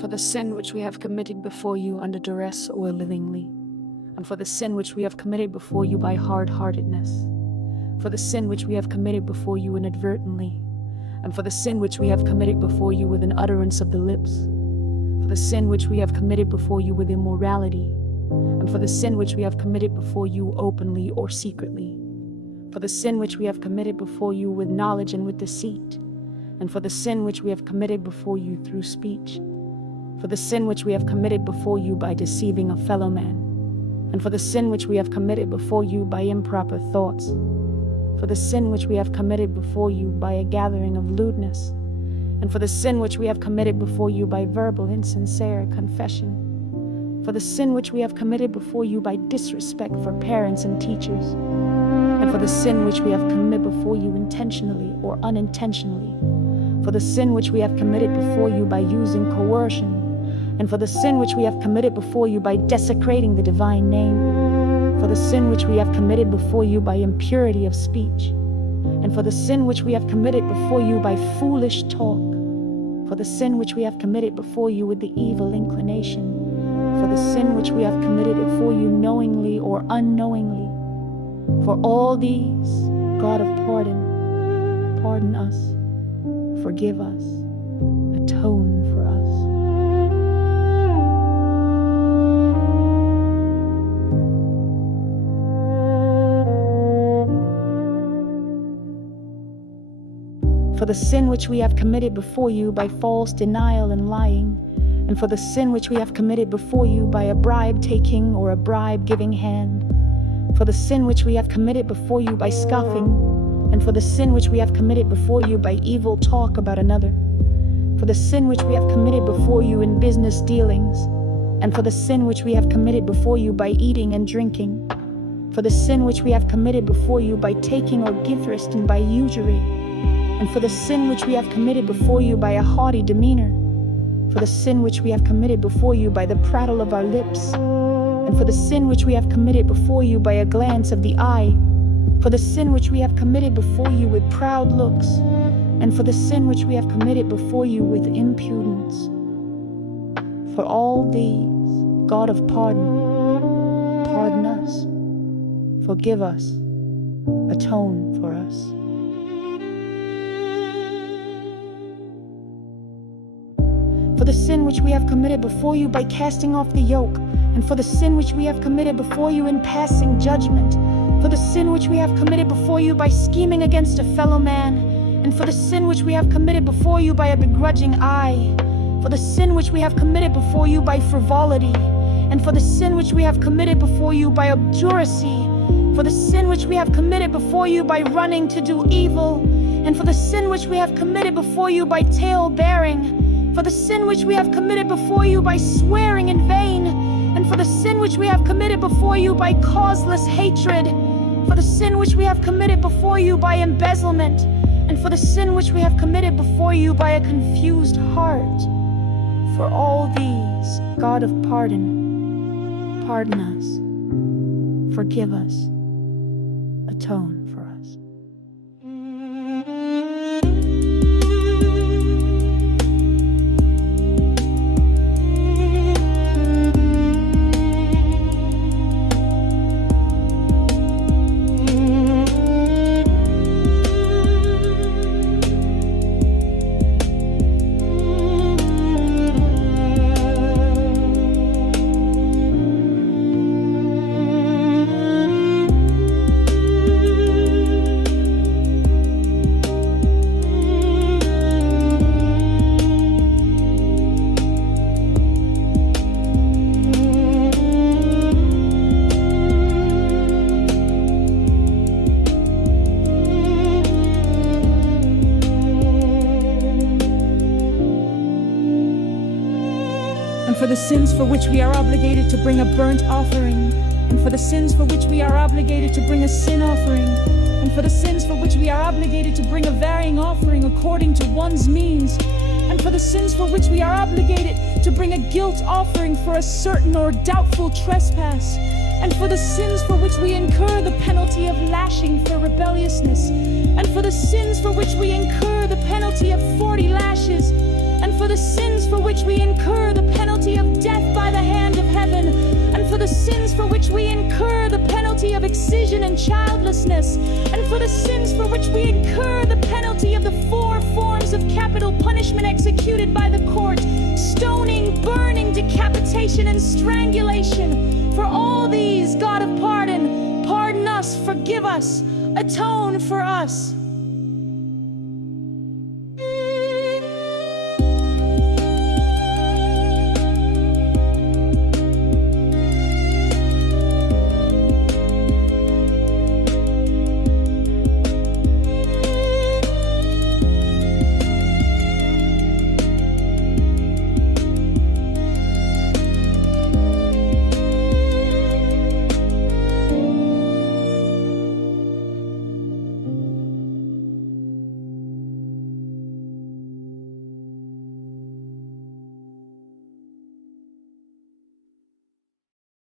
for the sin which we have committed before you under duress or willingly, and for the sin which we have committed before you by hard-heartedness, for the sin which we have committed before you inadvertently, and for the sin which we have committed before you with an utterance of the lips, for the sin which we have committed before you with immorality, and for the sin which we have committed before you openly or secretly, for the sin which we have committed before you with knowledge and with deceit, and for the sin which we have committed before you through speech, for the sin which we have committed before you by deceiving a fellow man, and for the sin which we have committed before you by improper thoughts, for the sin which we have committed before you by a gathering of lewdness, and for the sin which we have committed before you by verbal insincere confession, for the sin which we have committed before you by disrespect for parents and teachers, and for the sin which we have committed before you intentionally or unintentionally, for the sin which we have committed before you by using coercion, and for the sin which we have committed before you by desecrating the divine name, for the sin which we have committed before you by impurity of speech, and for the sin which we have committed before you by foolish talk, for the sin which we have committed before you with the evil inclination, for the sin which we have committed before you knowingly or unknowingly. For all these, God of pardon, pardon us, forgive us, atone for us. For the sin which we have committed before you by false denial and lying, and for the sin which we have committed before you by a bribe-taking or a bribe-giving hand, for the sin which we have committed before you by scoffing, and for the sin which we have committed before you by evil talk about another, for the sin which we have committed before you in business dealings, and for the sin which we have committed before you by eating and drinking, for the sin which we have committed before you by taking or interest and by usury, and for the sin which we have committed before you by a haughty demeanor, for the sin which we have committed before you by the prattle of our lips, and for the sin which we have committed before you by a glance of the eye, for the sin which we have committed before you with proud looks, and for the sin which we have committed before you with impudence. For all these, God of pardon, pardon us, forgive us, atone for us. For the sin which we have committed before you by casting off the yoke, and for the sin which we have committed before you in passing judgment, for the sin which we have committed before you by scheming against a fellow man, and for the sin which we have committed before you by a begrudging eye, for the sin which we have committed before you by frivolity, and for the sin which we have committed before you by obduracy, for the sin which we have committed before you by running to do evil, and for the sin which we have committed before you by tale-bearing, for the sin which we have committed before you by swearing in vain, and for the sin which we have committed before you by causeless hatred, for the sin which we have committed before you by embezzlement, and for the sin which we have committed before you by a confused heart. For all these, God of pardon, pardon us, forgive us, atone for us. And for the sins for which we are obligated to bring a burnt offering, and for the sins for which we are obligated to bring a sin offering, and for the sins for which we are obligated to bring a varying offering according to one's means, and for the sins for which we are obligated to bring a guilt offering for a certain or doubtful trespass, and for the sins for which we incur the penalty of lashing for rebelliousness, and for the sins for which we incur the penalty of 40 lashes, and for the sins for which we incur the circumcision and childlessness, and for the sins for which we incur the penalty of the 4 forms of capital punishment executed by the court: stoning, burning, decapitation, and strangulation. For all these, God of pardon, pardon us, forgive us, atone for us.